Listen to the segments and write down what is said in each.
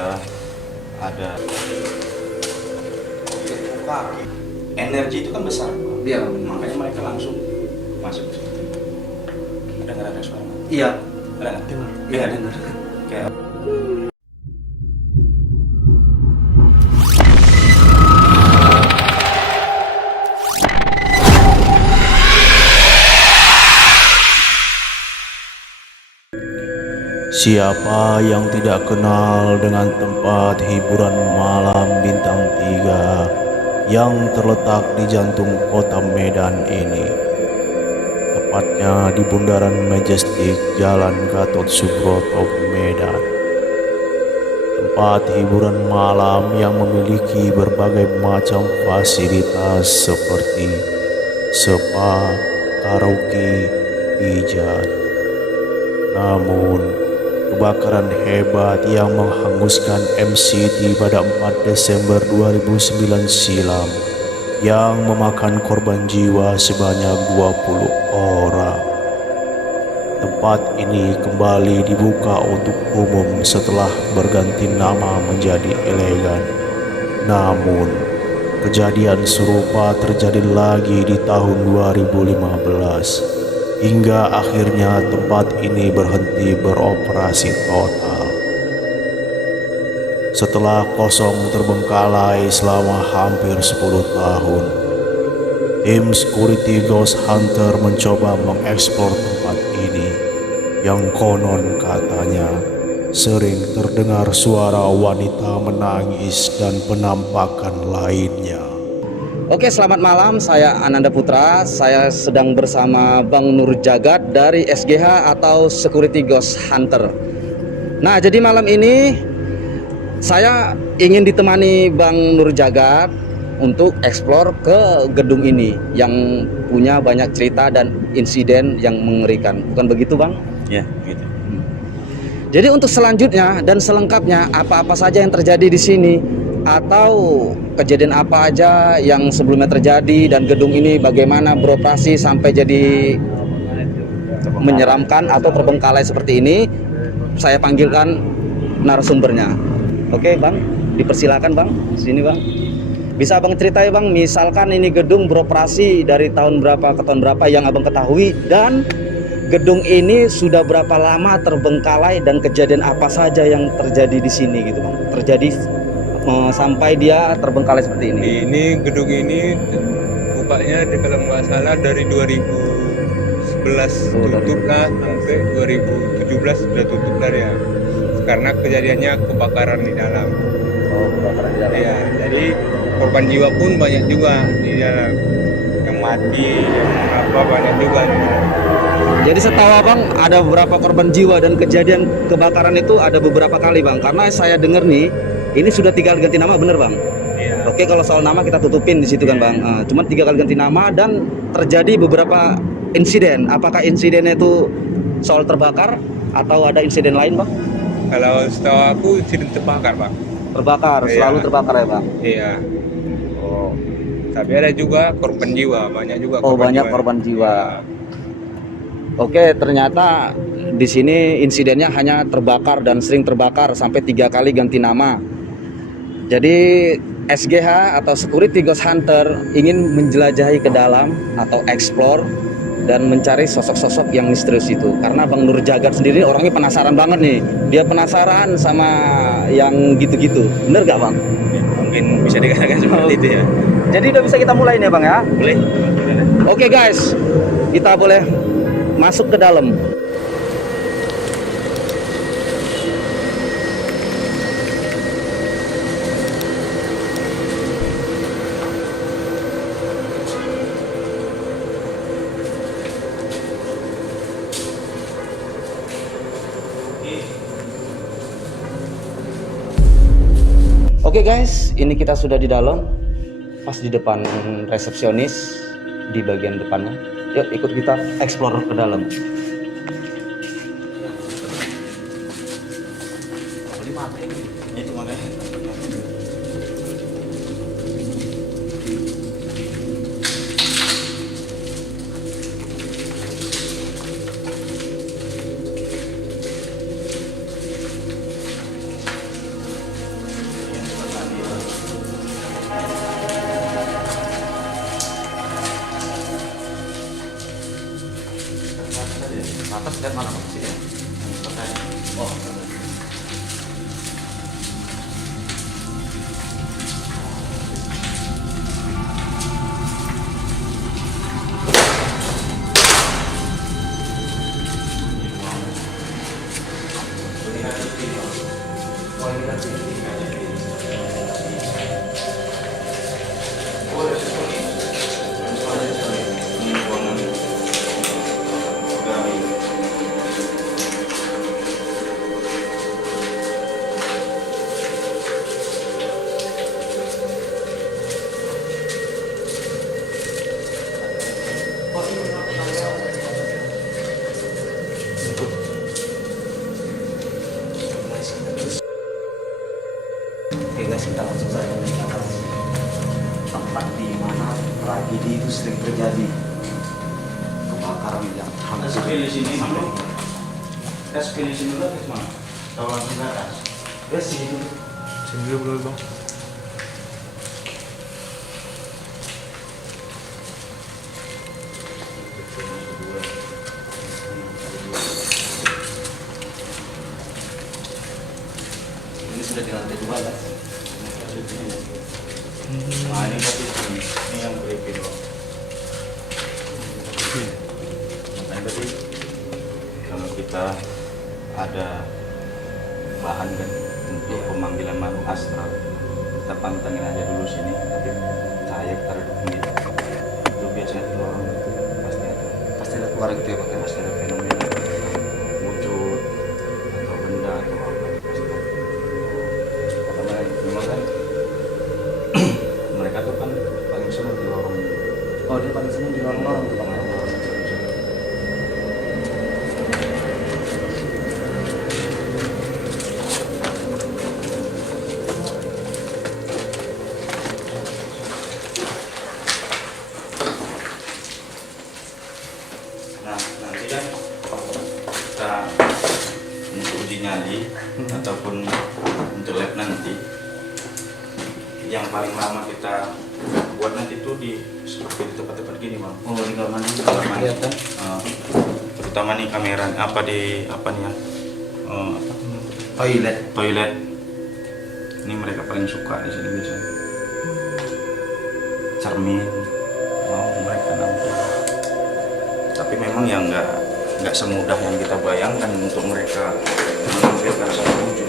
kita ada kaki. Energi itu kan besar, Iya. makanya mereka langsung masuk ke situ. Ada suara? Iya. Ada nggak? Dengar. Iya dengar. Kayak Siapa yang tidak kenal dengan tempat hiburan malam bintang 3 yang terletak di jantung kota Medan ini? Tepatnya di bundaran Majestic Jalan Gatot Subroto, Medan. Tempat hiburan malam yang memiliki berbagai macam fasilitas seperti spa, karaoke, pijat. Namun, kebakaran hebat yang menghanguskan MCT pada 4 Desember 2009 silam yang memakan korban jiwa sebanyak 20 orang. Tempat ini kembali dibuka untuk umum setelah berganti nama menjadi elegan. Namun, kejadian serupa terjadi lagi di tahun 2015. Hingga akhirnya tempat ini berhenti beroperasi total. Setelah kosong terbengkalai selama hampir 10 tahun, tim Security Ghost Hunter mencoba mengeksplor tempat ini yang konon katanya sering terdengar suara wanita menangis dan penampakan lainnya. Oke, selamat malam. Saya Ananda Putra. Saya sedang bersama Bang Nur Jagat dari SGH atau Security Ghost Hunter. Nah, jadi malam ini saya ingin ditemani Bang Nur Jagat untuk eksplor ke gedung ini yang punya banyak cerita dan insiden yang mengerikan. Bukan begitu, Bang? ya gitu. Jadi untuk selanjutnya dan selengkapnya apa-apa saja yang terjadi di sini atau kejadian apa aja yang sebelumnya terjadi dan gedung ini bagaimana beroperasi sampai jadi menyeramkan atau terbengkalai seperti ini, saya panggilkan narasumbernya. Oke, Bang, dipersilakan, Bang. Sini, Bang. Bisa Abang ceritain, Bang, misalkan ini gedung beroperasi dari tahun berapa ke tahun berapa yang Abang ketahui, dan gedung ini sudah berapa lama terbengkalai dan kejadian apa saja yang terjadi di sini gitu, Bang. Terjadi sampai dia terbengkalai seperti ini. Ini gedung ini bukanya kalau nggak salah dari 2011 tutup lah sampai 2017 sudah tutup lah ya. Karena kejadiannya kebakaran di dalam. Oh, kebakaran di dalam. Ya, jadi korban jiwa pun banyak juga di dalam. Yang mati, yang apa banyak juga. Jadi setahu Abang ada beberapa korban jiwa dan kejadian kebakaran itu ada beberapa kali, Bang. Karena saya dengar nih, ini sudah 3 kali ganti nama, bener, Bang? Iya. Oke, kalau soal nama kita tutupin di situ kan, Bang. Cuma 3 kali ganti nama dan terjadi beberapa insiden. Apakah insidennya itu soal terbakar atau ada insiden lain, Bang? Kalau setahu aku insiden terbakar, Pak. Terbakar, Iya. selalu terbakar ya, Bang? Iya. Oh. Tapi ada juga korban jiwa, banyak juga. Oh, banyak korban jiwa. Oke, ternyata di sini insidennya hanya terbakar dan sering terbakar sampai 3 kali ganti nama. Jadi SGH atau Security Ghost Hunter ingin menjelajahi ke dalam atau explore dan mencari sosok-sosok yang misterius itu. Karena Bang Nur Jagat sendiri orangnya penasaran banget nih. Dia penasaran sama yang gitu-gitu. Bener gak, Bang? Ya, mungkin bisa dikatakan seperti itu ya. Jadi udah bisa kita mulai nih, Bang, ya? Boleh? Oke, guys, kita boleh masuk ke dalam. Oke guys, ini kita sudah di dalam, pas di depan resepsionis di bagian depannya. Yuk ikut kita explore ke dalam. Itu makanya. Oh. Oke guys, kita langsung saja meninggalkan tempat di mana tragedi itu sering terjadi. Kebakaran yang hampir pilih sini mana? Tes pilih sini dulu tes mana? Atau langsung ke atas? ya sih itu. Sini dulu boleh bang. Ini sudah di lantai 2 guys. Nah ini berarti ini yang beripin loh. Nah berarti kalau kita ada bahan kan untuk pemanggilan makhluk astral, kita pantengin aja dulu sini, tapi cahaya kita redupin gitu. Itu biasanya di lorong itu pasti ada. Pasti ada keluar gitu ya Bang. Pasti ada fenomena wujud atau benda atau apa itu pasti ada. Karena memang kan mereka tuh kan paling senang di lorong. Oh dia paling senang di lorong-lorong tuh Bang. Nah nanti kan kita untuk uji nyali ataupun untuk lab nanti yang paling lama kita buat nanti itu di seperti di tempat-tempat gini bang. Oh di kamar mandi. Kamar mandi. Kelihatan. Terutama nih kamera apa di apa nih ya Toilet. toilet ini mereka paling suka di sini biasanya. Cermin mau mereka nampil, tapi memang yang nggak semudah yang kita bayangkan untuk mereka menampilkan satu wujud.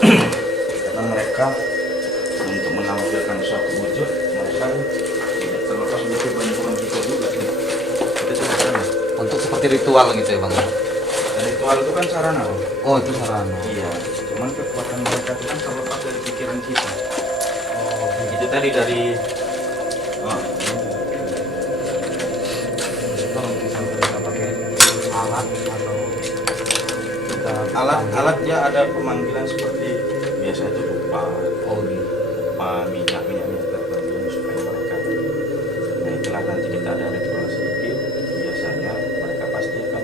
Karena mereka untuk menampilkan suatu wujud mereka tidak terlepas dari bantuan kita juga. Kita sudah sana. Untuk seperti ritual gitu ya Bang. Ritual itu kan sarana Bang. Oh itu sarana. Iya, cuman kekuatan mereka itu kan terlepas dari pikiran kita. Itu tadi dari Kalau misalnya kita pakai alat atau kita alat dia ada pemanggilan seperti biasa itu dupa, oh gitu. minyak tertentu supaya mereka. Nah itulah nanti kita ada ritual sedikit. Biasanya mereka pasti akan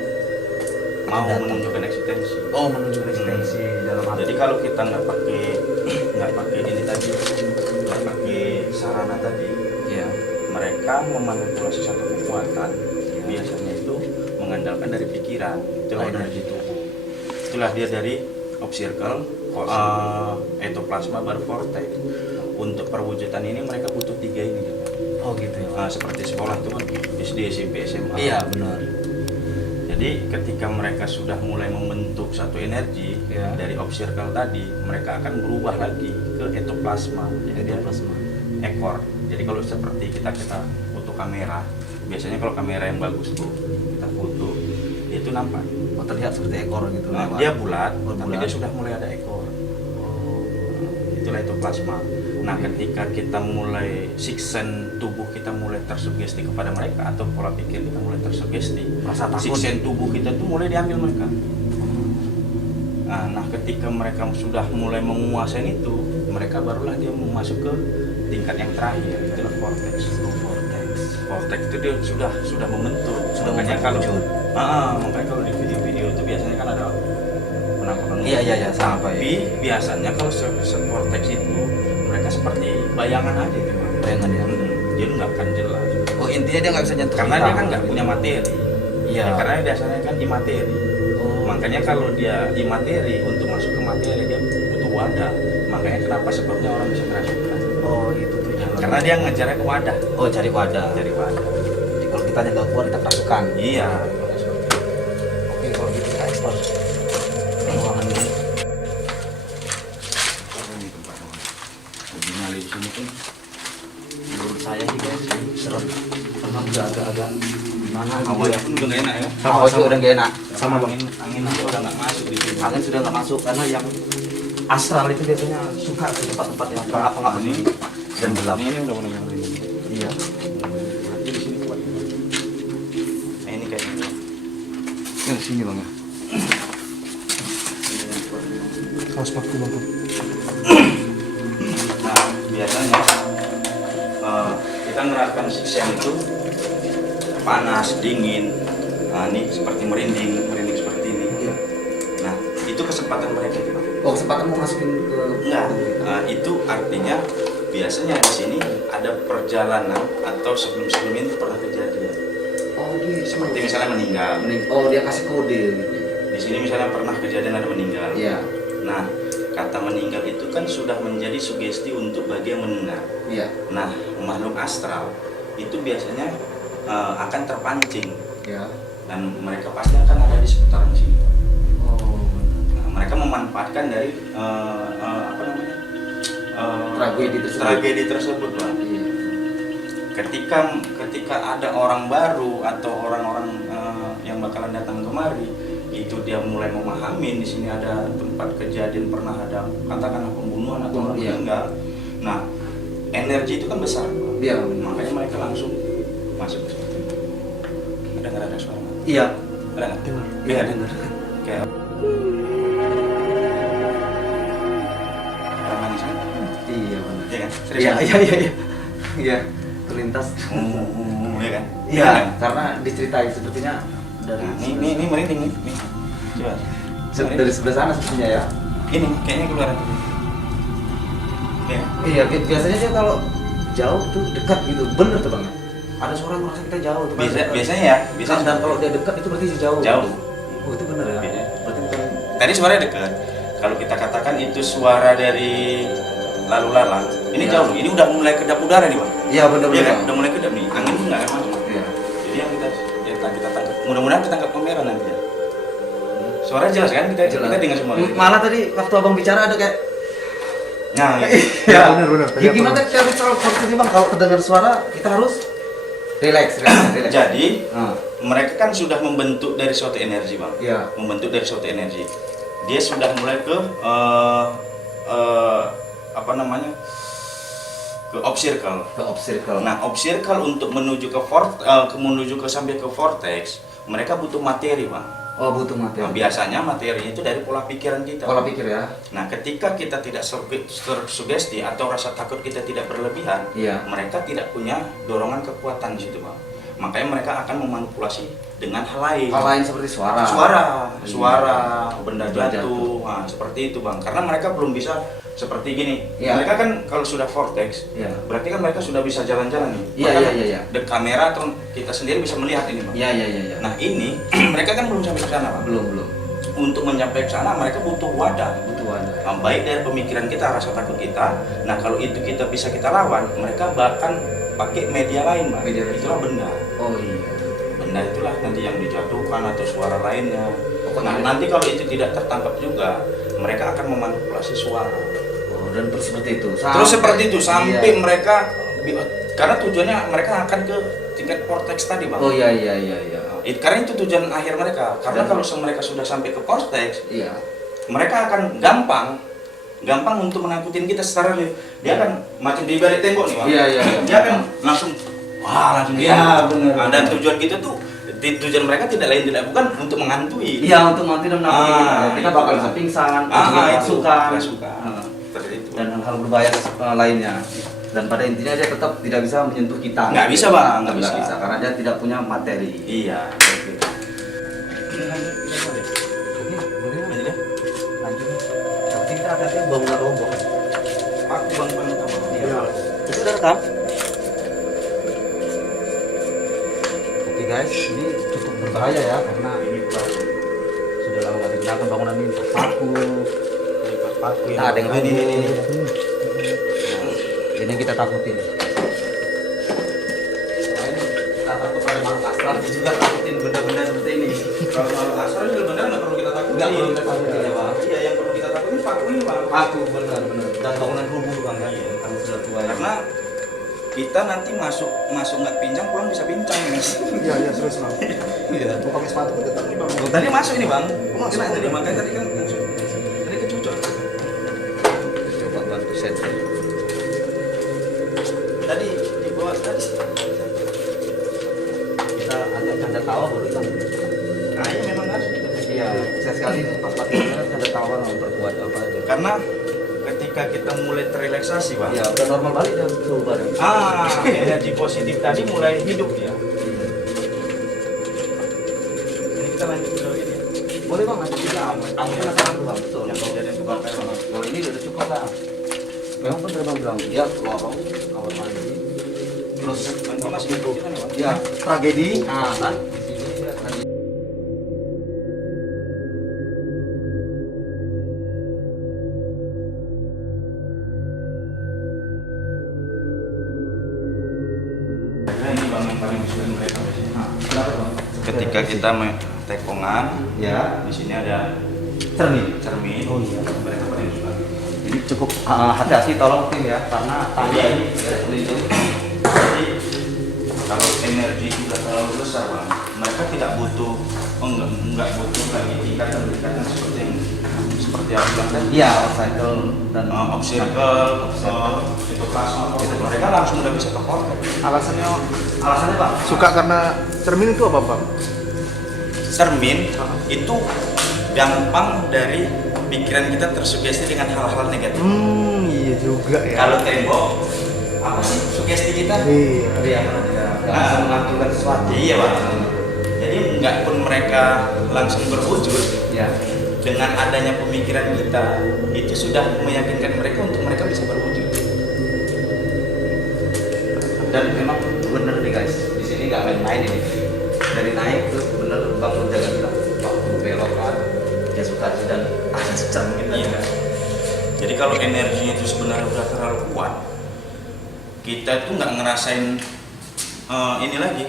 mau Datang. menunjukkan eksistensi. Oh menunjukkan eksistensi dalam arti. Jadi kalau kita nggak pakai ini tadi, nggak pakai sarana tadi, ya. mereka memanipulasi satu kekuatan biasanya itu mengandalkan dari pikiran, itulah Oh, energi tubuh, itulah dia dari obcircle, etoplasma baru vortex. Untuk perwujudan ini mereka butuh 3 ini ya. Oh gitu ya. Seperti sekolah itu kan SD, SMP, SMA. Iya benar. Jadi ketika mereka sudah mulai membentuk satu energi Ya. dari obcircle tadi, mereka akan berubah lagi ke etoplasma. Jadi dia Etoplasma. ekor. Jadi kalau seperti kita foto kamera, biasanya kalau kamera yang bagus tuh kita foto, itu nampak. Oh terlihat seperti ekor gitu. Nah, lewat. dia bulat, Oh, tapi bulat. dia sudah mulai ada ekor. Oh. Itulah etoplasma. Nah, ketika kita mulai siksen tubuh kita mulai tersugesti kepada mereka atau pola pikir kita mulai tersugesti, Rasa takut. siksen tubuh kita tuh mulai diambil mereka. Nah, ketika mereka sudah mulai menguasai itu, mereka barulah dia masuk ke tingkat yang terakhir, itulah vortex. Vortex itu dia sudah membentuk. Makanya kalau makanya kalau di video-video itu biasanya kan ada penampakan. Iya, sampai. Tapi biasanya kalau vortex itu mereka mereka seperti bayangan aja gitu Bang. Bayangan ya. Dia nggak akan jelas. Oh, intinya dia nggak bisa nyentuh Karena kita. dia kan nggak punya materi. Iya. Ya, karena dasarnya kan imateri. Oh. Makanya kalau dia imateri, untuk masuk ke materi dia butuh wadah. Makanya kenapa sebabnya orang bisa kerasukan. Oh, itu tuh. Karena dia ngejarnya ke wadah. Oh, cari wadah. Cari wadah. Jadi kalau kita nggak kuat kita kerasukan. Iya. Oke, kalau gitu kita ekspor ruangan ini. Ini tempat original di sini pun Menurut saya sih guys, ini serem. Karena udah agak-agak gimana gitu awalnya ya. pun udah nggak enak ya. Awal juga udah nggak enak. Sama angin aja udah nggak masuk di sini. Angin sudah nggak masuk karena yang astral itu biasanya suka ke tempat-tempat yang pengap-pengap ini dan gelap. Ini udah benar-benar ini. Iya. Nanti di sini kuat. Nah, ini kayak ini. Yang sini bang ya. Nah, biasanya kita menerapkan siksa itu panas, dingin. Nah, ini seperti merinding seperti ini. Iya. Nah, itu kesempatan mereka itu, Bang. Oh, kesempatan mau masukin ke Enggak, itu artinya biasanya di sini ada perjalanan atau sebelum ini pernah kejadian. Oh, dia Seperti misalnya meninggal. Oh, dia kasih kode gitu. Di sini misalnya pernah kejadian ada meninggal. Iya. Nah, kata meninggal itu kan sudah menjadi sugesti untuk bagi yang mendengar. Iya. Nah, makhluk astral itu biasanya akan terpancing Iya. dan mereka pasti akan ada di seputaran sini. Oh, Nah, mereka memanfaatkan dari apa namanya tragedi tersebut. tersebut, Bang. Iya. Ketika ada orang baru atau orang-orang yang bakalan datang kemari, itu dia mulai memahami di sini ada tempat kejadian pernah ada katakanlah pembunuhan atau orang Iya. meninggal. Nah, energi itu kan besar, Bang. Iya. Makanya mereka langsung masuk ke situ. Ada nggak ada suara? Iya. Ada nggak? Dengar. Iya, dengar. Kayak orang nangis kan? Iya benar. Iya kan? Serius Iya, kan? iya, iya, iya. Iya, terlintas. Iya kan? Iya, karena diceritain sepertinya dari Nah, ini merinding nih. Nih. Coba. dari sebelah sana sepertinya ya. Ini kayaknya keluaran. Iya. Iya, biasanya dia kalau jauh tuh dekat gitu, bener tuh bang. Ada suara yang merasa kita jauh tuh. Biasanya ya, biasanya. Dan kalau dia dekat itu berarti jauh. Jauh. Oh itu bener ya. Beda. Berarti bukan. Tadi suaranya dekat. Kalau kita katakan itu suara dari lalu lalang, ini Ya. jauh. Ini udah mulai kedap udara nih, Bang. Iya bener Iya bener. kan? Udah mulai kedap nih. Angin pun nggak akan masuk. Iya. Jadi yang kita tangkap. Mudah-mudahan ketangkap kamera nanti ya. Suara jelas kan? Kita dengar semua. Malah tadi waktu abang bicara ada kayak. Nah, Iya bener. Ya gimana kita harus solusi bang kalau kedengar suara kita harus relax. jadi Ah, mereka kan sudah membentuk dari suatu energi, Bang. iya. Membentuk dari suatu energi. Dia sudah mulai ke apa namanya? Ke off circle. Ke off circle. Nah, off circle untuk menuju ke menuju ke sampai ke vortex, mereka butuh materi, Bang. Oh butuh materi. Nah, biasanya materi itu dari pola pikiran kita. Pola pikir ya. Nah, ketika kita tidak tersugesti atau rasa takut kita tidak berlebihan, Iya. mereka tidak punya dorongan kekuatan di situ, Bang. Makanya mereka akan memanipulasi dengan hal lain. Hal lain seperti suara. Suara, benda jatuh, nah, seperti itu, Bang. Karena mereka belum bisa seperti gini. Iya. Mereka kan kalau sudah vortex, Iya. berarti kan mereka sudah bisa jalan-jalan nih. Iya, Bahkan iya. The kamera atau kita sendiri bisa melihat ini, Bang. Iya. Nah, ini mereka kan belum sampai ke sana, Bang. Belum. Untuk mencapai ke sana mereka butuh wadah. Butuh ada. Baik dari pemikiran kita, rasa takut kita. Nah, kalau itu kita bisa kita lawan, mereka bahkan pakai media lain, Bang. Media lain. Itulah benda. Oh iya. Benda itulah nanti yang dijatuhkan atau suara lainnya. Pokoknya Nah, nanti kalau itu tidak tertangkap juga, mereka akan memanipulasi suara. Oh, dan seperti itu. Terus seperti itu sampai Iya. mereka, karena tujuannya mereka akan ke tingkat vortex tadi, Bang. Oh iya. Karena itu tujuan akhir mereka. Karena Dan- kalau mereka sudah sampai ke vortex, Iya. mereka akan gampang untuk menangkutin kita secara dia akan macam di balik tembok nih, Bang. Iya. Dia akan langsung langsung Iya, benar. Dan tujuan kita tuh tujuan mereka tidak lain tidak bukan untuk menghantui. Iya, untuk nanti dan menakutkan kita. Kita bakal itu. bisa pingsan, Itu. kerasukan, Kerasukan. Seperti itu. dan hal-hal berbahaya lainnya. Dan pada intinya dia tetap tidak bisa menyentuh kita. Nggak bisa, Bang. Nggak Nggak bisa. bisa karena dia tidak punya materi. Iya. Lanjut. Tapi kita ada bangunan roboh. Aku bang terekam. Oke guys, ini cukup berbahaya ya karena Ini Pak, sudah lama nggak digunakan bangunan ini paku. ini Pak Paku Nah, ada yang ini. rubuh. Ini yang kita takutin. Nah, ini kita takut pada makhluk astral, dia juga takutin benda-benda seperti ini. Kalau makhluk astral juga benar nggak perlu kita takutin. Nggak perlu kita takutin ya Bang. Iya, yang perlu kita takutin paku ini Pak. Paku benar-benar dan bangunan rubuh Bang ya. Iya. Kan sudah tua ya. Karena kita nanti masuk nggak pincang, pulang bisa pincang Mas. Iya, iya, serius bang. Iya. Mau pakai sepatu ke tetap nih bang. Oh, tadi masuk ini Bang. Masuk. Kena tadi makanya tadi kan masuk. Tadi kecucuk. Coba bantu set. Tadi di bawah tadi. Kita agak canda tawa baru Bang. Nah, ini memang harus gitu. Iya, saya sekali pas latihan canda tawa memperkuat apa aja. Karena ketika kita mulai terrelaksasi Bang. Ya, udah normal balik dan suhu badan. Energi positif tadi mulai hidup ya. Ini kita lanjut dulu ini. Boleh Bang, nanti kita ambil penasaran tuh Bang. Betul. Yang kejadian kebakaran Bang. Kalau ini udah cukup lah. Memang bener Bang bilang, dia keluar bau, kamar mandi. Terus Nanti masih hidup kita nih Bang. ya tragedi. Nah kan, di sini dia tragedi. Nah, ini Bang yang paling disukai mereka di sini. Kenapa Bang? Ketika kita tekongan, Ya, di sini ada cermin. cermin. Oh iya. Mereka paling suka. Jadi cukup hati-hati tolong tim ya, karena tangga ini ya, melindungi. Jadi kalau energi sudah terlalu besar Bang, mereka tidak butuh enggak butuh lagi ikatan-ikatan seperti yang bilang tadi. Iya, cycle dan Obstacle, itu plasma, itu mereka langsung udah bisa ke korban. alasannya Bang. Suka karena cermin itu apa bang? Cermin itu gampang dari pikiran kita tersugesti dengan hal-hal negatif. Iya juga ya. Kalau tembok, apa sih sugesti kita? Iya. Iya, langsung mengaktifkan sesuatu. Iya Bang. Jadi nggak pun mereka langsung berwujud, Ya. dengan adanya pemikiran kita itu sudah meyakinkan mereka untuk mereka bisa berwujud. Dan memang bener nih guys, di sini nggak main-main ini. Dari naik tuh bener Bang Jaga bilang, waktu belok kan, ya suka dan ada cermin Iya. gitu. Jadi kalau energinya itu sebenarnya udah terlalu kuat, kita itu nggak ngerasain ini lagi,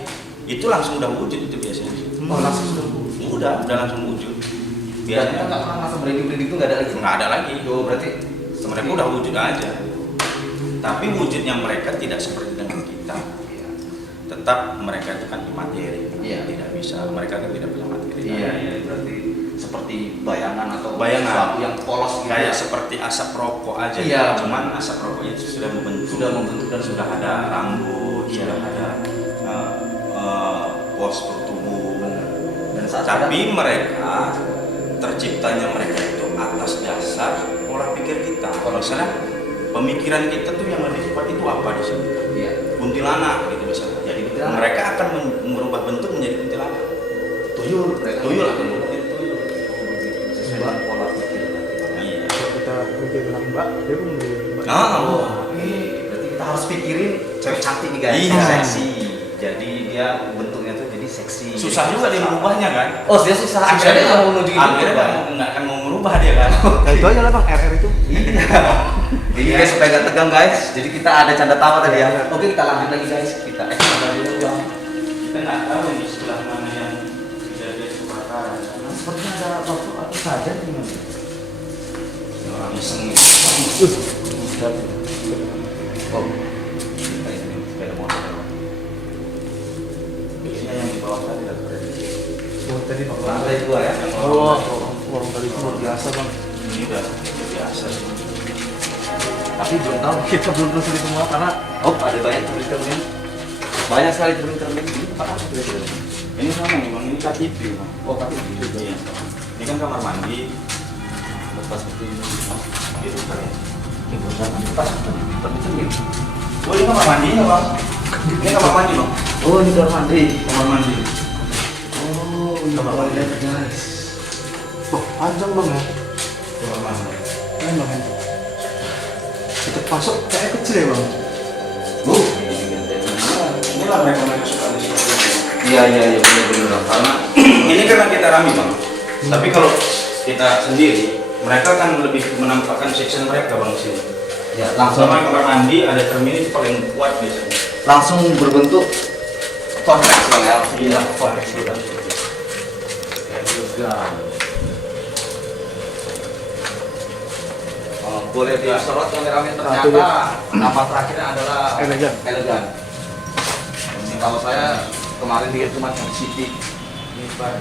itu langsung udah wujud itu biasanya. Oh langsung sudah. Udah langsung wujud. Dan kita Biasanya nggak pernah masa merinding-merinding itu nggak ada lagi. nggak ada lagi. Oh berarti Mereka udah wujud aja. Tapi wujudnya mereka tidak seperti dengan kita. Tetap mereka itu kan materi. Iya. Tidak bisa. Mereka kan tidak punya materi. iya berarti seperti bayangan atau Bayangan. sesuatu yang polos gitu. Kayak seperti asap rokok aja. Iya. Cuman asap rokoknya itu sudah membentuk dan sudah ada rambut, Iya. sudah ada postur tubuh. Dan saat Tapi mereka terciptanya mereka itu atas dasar pola pikir kita. Kalau misalnya pemikiran kita tuh yang lebih kuat itu apa di sini? iya. Kuntilanak gitu misalnya. Jadi kuntilanak. Mereka akan merubah bentuk menjadi kuntilanak. Tuyul mereka. Tuyul akan berubah menjadi tuyul. Sesuai dengan pola pikir. Iya. Kalau kita mikir bilang mbak, dia pun menjadi mbak. Berarti kita harus pikirin cewek cantik nih guys, Iya. seksi. Jadi dia bentuknya tuh jadi seksi. Susah juga dia merubahnya kan? Oh dia susah. Akhirnya dia mau menuju itu. akhirnya Bang. nggak akan mau merubah dia kan? Nah itu aja lah bang, RR itu. Iya. Jadi guys supaya gak tegang guys. Jadi kita ada canda tawa tadi ya. Oke kita lanjut lagi guys. Kita action lagi dulu bang. Kita nggak tahu di sebelah mana yang kejadian kebakaran. Sepertinya ada waktu atau saja gimana? Ini orang iseng nih. Oh. Kita ini sepeda motor. Biasanya yang di bawah tadi ada Oh tadi bang. Lantai 2 ya. Oh, orang tadi itu luar biasa bang. ini udah biasa sih. Tapi belum tahu kita belum telusuri semua karena ada banyak cermin. Banyak sekali cermin-cermin ini tempat apa kira-kira? Ini sama nih bang, ini KTP bang. Oh pasti juga. Iya. Ini kan kamar mandi. Lepas seperti ini. Gitu kan ya. Itu kan pas seperti cermin. Oh ini kamar mandi ya bang? Ini kamar mandi bang. Oh ini kamar mandi. Kamar mandi. Oh ini kamar mandi guys. Oh panjang bang ya. Kamar mandi. Keren bang ya. Kita masuk kayak kecil ya bang. itulah mereka suka di situ. Iya benar Bang. Karena Ini karena kita rame bang. Tapi kalau kita sendiri, mereka kan lebih menampakkan section mereka bang di sini. ya langsung Sama kamar mandi ada cermin itu paling kuat biasanya. langsung berbentuk kompleks Bang ya. Iya, kompleks gitu. Ya, Ya. Oh, boleh disorot kameramen, ternyata nama terakhirnya adalah Elegan. Elegan. Kalau saya kemarin lihat cuma yang City. ini Pak.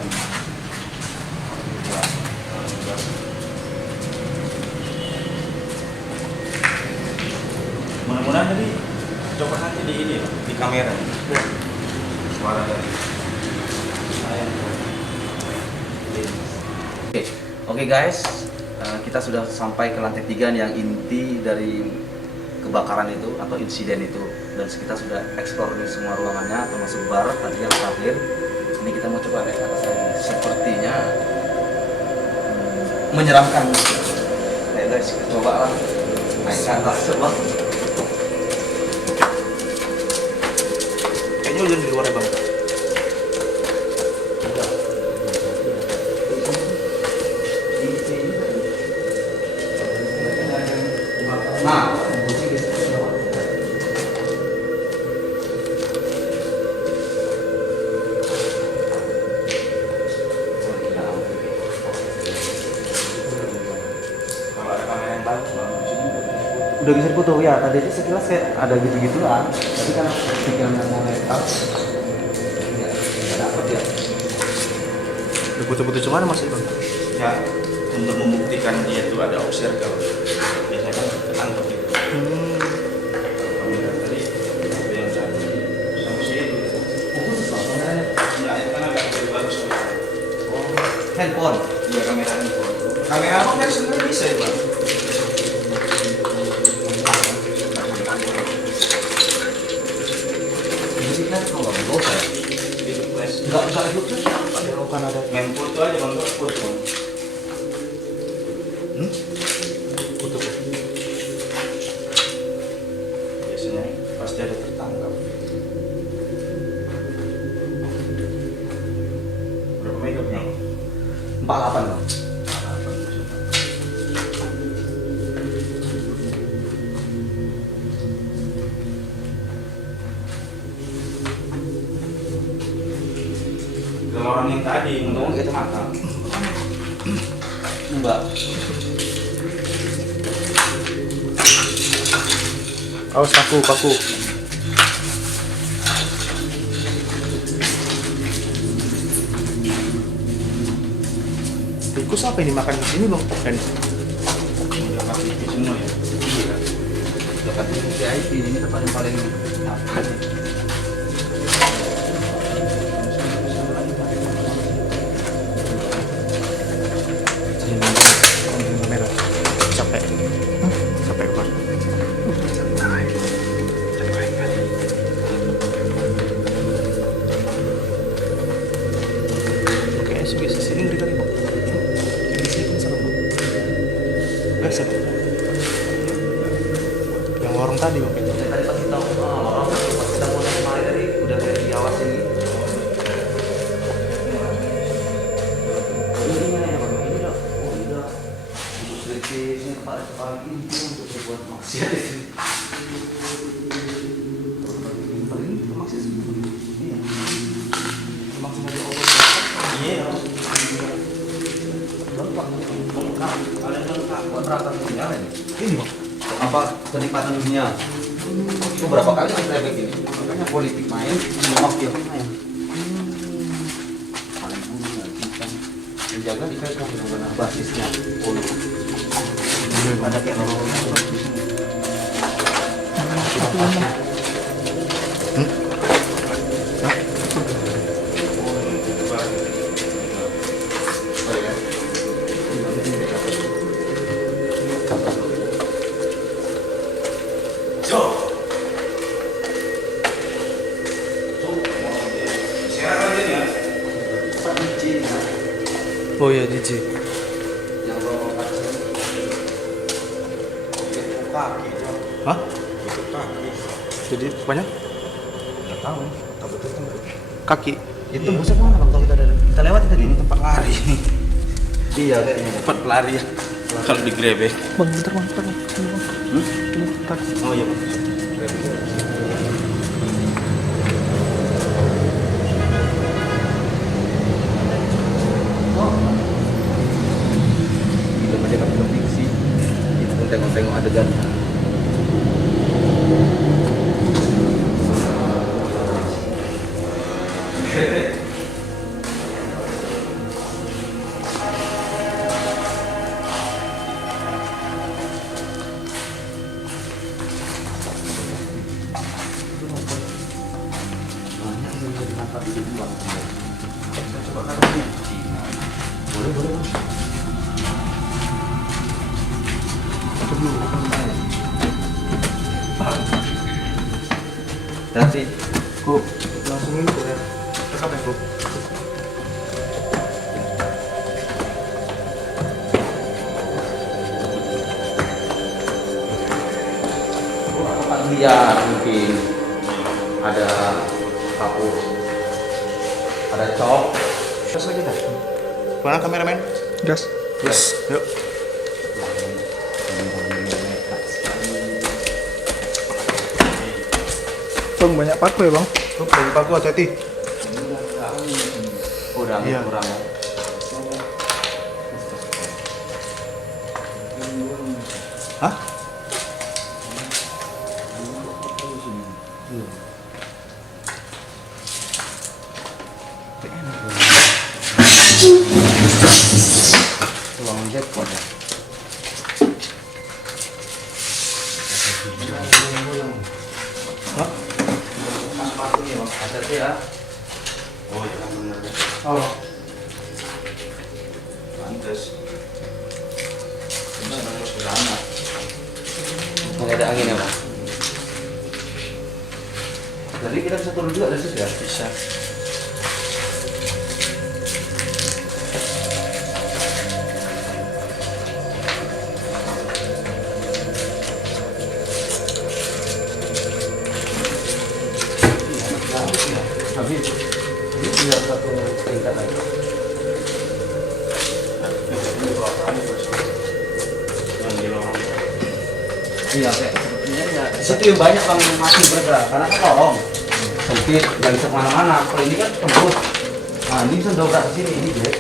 Mudah-mudahan tadi coba nanti di ini Bang, di kamera. Suara dari saya. Oke guys, kita sudah sampai ke lantai 3 yang inti dari kebakaran itu atau insiden itu, dan kita sudah eksplor di semua ruangannya termasuk bar tadi yang terakhir. Ini kita mau coba naik ke atas lagi. Sepertinya menyeramkan. Ayo guys, kita coba lah naik ke atas coba. Kayaknya hujan di luar ya bang. Nah, Kalau ada kamera yang bagus bang, di sini udah bisa foto ya. Tadi aja sekilas kayak ada gitu-gituan. Tapi kan pikirannya mau netral. Ya, nggak dapet ya. Butuh-butuh cuman masih bang. ya untuk membuktikan dia itu ada observer. Biasanya kan ketangkep gitu. Kamera tadi ada yang satu sama sini itu. Ya itu kan agak lebih bagus tuh. Handphone. Iya kamera ini. Kamera apa kan sebenarnya bisa ya bang. Musik kan kalau nggak bisa ya. Itu flash. Nggak bisa ikut tuh. Bukan ada. Main foto aja bang, foto. Butuh. Biasanya pasti ada tertangkap. Berapa megapnya? 48 Bang. Kalau orang yang tadi Untung untung kita makan. Enggak. Awas paku. Tikus apa ini makan di sini bang? Dan udah pasti itu semua ya. Iya. Dekat VIP ini tempat yang paling apa sih? kamera. Capek. Capek bang. Oke, bisa sini ngeri kali bang. Di sini pun serem bang. Biasa. Yang warung tadi bang. Tadi pas kita orang pas kita mulai kemarin tadi udah kayak diawasin gitu. Ini ya bang, ini dok. Oh ini dok. Untuk selektif ini kepala ini untuk berbuat maksiat di sini. Paling itu maksiat sih. Iya. Maksiat di Allah. Iya. Lengkap, lengkap. Kalian lengkap. Kontrakan punya ini. Ini bang. Apa kenikmatan dunia? Itu berapa kali main traffic ini? Makanya politik main, mafia pun main. Paling bunuh lagi kan. Menjaga di Facebook benar-benar basisnya polo. Ada kayak orang-orang di sini. Oh iya DJ. Yang bawa kaca. Kaki, Hah? itu kaki. Jadi banyak? Nggak tahu. Tahu betul kan. Kaki. Itu busuk mana bang? Kalau kita lewat tadi. Ini tempat lari. Iya kayaknya. Tempat lari ya. Kalau digrebek. Bang, bentar bang. Sini bang. Sini, bentar. Oh iya bang. Film aja kan film fiksi. Itu pun tengok-tengok adegan. Banyak yang bisa dimanfaat di luar. Saya coba taruhnya. Boleh, boleh. Nanti, Kup. Langsung ini tuh ya. Rekam ya, Kup. tempat liar mungkin ada kapur, ada cok. Gas lagi dah. Mana kameramen? Gas. Gas. Yuk. Bang, banyak paku ya bang? Tuh, banyak paku, hati-hati. Kurang, Iya. kurang. Hah? Ruang jackpot ya. Hah? Mas paku nih bang, hati-hati ya. Oh iya benar. Oh. Pantes. Ini harus beranak. Nggak ada angin ya bang. Jadi kita bisa turun juga dari situ ya? Bisa. Habis. Ini tinggal satu tingkat lagi. Yang di lorong. Iya, kayak sepertinya ya. Di situ yang banyak bang yang masih bergerak karena kan lorong sempit, nggak bisa kemana-mana. Kalau ini kan tembus. Nah, ini bisa dobrak ke sini, ini jelek.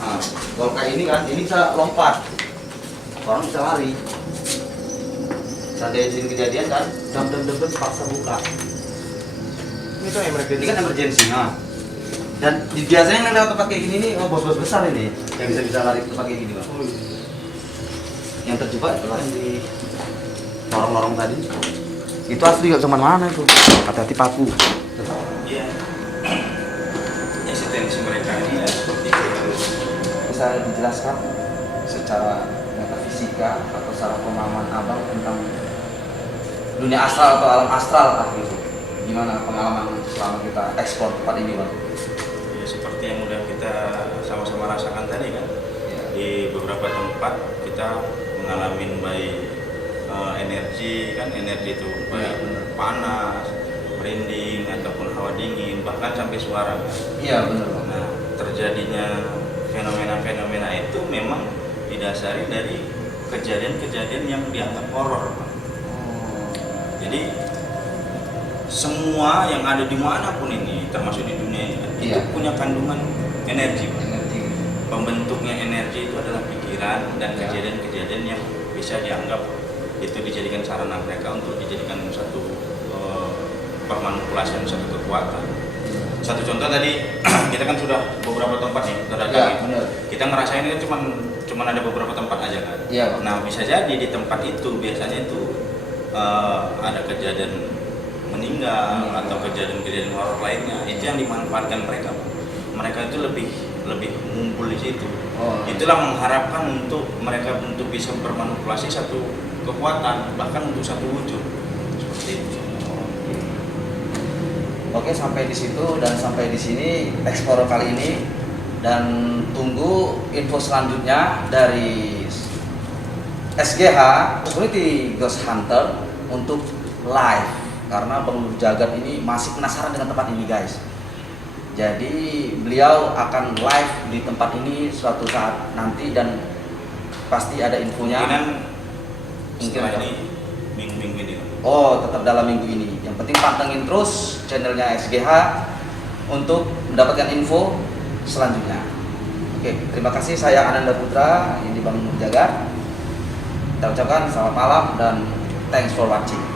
Nah, kalau kayak ini kan, ini bisa lompat, orang bisa lari. Seandainya izin kejadian kan, dam paksa buka. Ini tuh emergency. Ini kan emergency, nah. Dan biasanya yang lewat tempat kayak gini nih, oh, bos-bos besar ini yang bisa lari ke tempat kayak gini bang. Oh, iya. Yang terjebak itulah yang di lorong-lorong tadi. Itu asli gak kemana-mana itu. Hati-hati paku. Iya. Eksistensi mereka ini ya seperti itu. Bisa dijelaskan secara metafisika atau secara pemahaman abang tentang dunia astral atau alam astral lah gitu. Gimana pengalaman selama kita ekspor tempat ini bang? Ya, seperti yang udah kita sama-sama rasakan tadi kan. Ya. Di beberapa tempat kita mengalami baik energi kan, energi itu baik benar. panas, merinding ataupun hawa dingin, bahkan sampai suara kan. Iya benar bang. Nah, terjadinya fenomena-fenomena itu memang didasari dari kejadian-kejadian yang dianggap horor, Pak. Jadi semua yang ada dimanapun ini, termasuk di dunia ini, itu Iya. punya kandungan energi, Pak. Energi. Pembentuknya energi itu adalah pikiran dan Ya. kejadian-kejadian yang bisa dianggap itu dijadikan sarana mereka untuk dijadikan satu permanipulasian satu kekuatan. Satu contoh tadi kita kan sudah beberapa tempat nih terdapat Ya, itu. benar. Kita ngerasain kan cuman ada beberapa tempat aja kan. Iya, Pak. Nah bisa jadi di tempat itu biasanya itu ada kejadian meninggal atau kejadian-kejadian horor lainnya, itu yang dimanfaatkan mereka, Pak. Mereka itu lebih ngumpul di situ. Oh. Itulah mengharapkan untuk mereka untuk bisa bermanipulasi satu kekuatan, bahkan untuk satu wujud seperti itu. Oke, sampai di situ dan sampai di sini Explorer kali ini, dan tunggu info selanjutnya dari SGH Community Ghost Hunter untuk live karena Bang Nur Jagat ini masih penasaran dengan tempat ini guys. Jadi beliau akan live di tempat ini suatu saat nanti dan pasti ada infonya. Mungkin ini minggu ini. Oh, tetap dalam minggu ini. Yang penting pantengin terus channelnya SGH untuk mendapatkan info selanjutnya. Oke, terima kasih. Saya Ananda Putra, ini Bang Nur Jagat. Kita ucapkan selamat malam dan thanks for watching.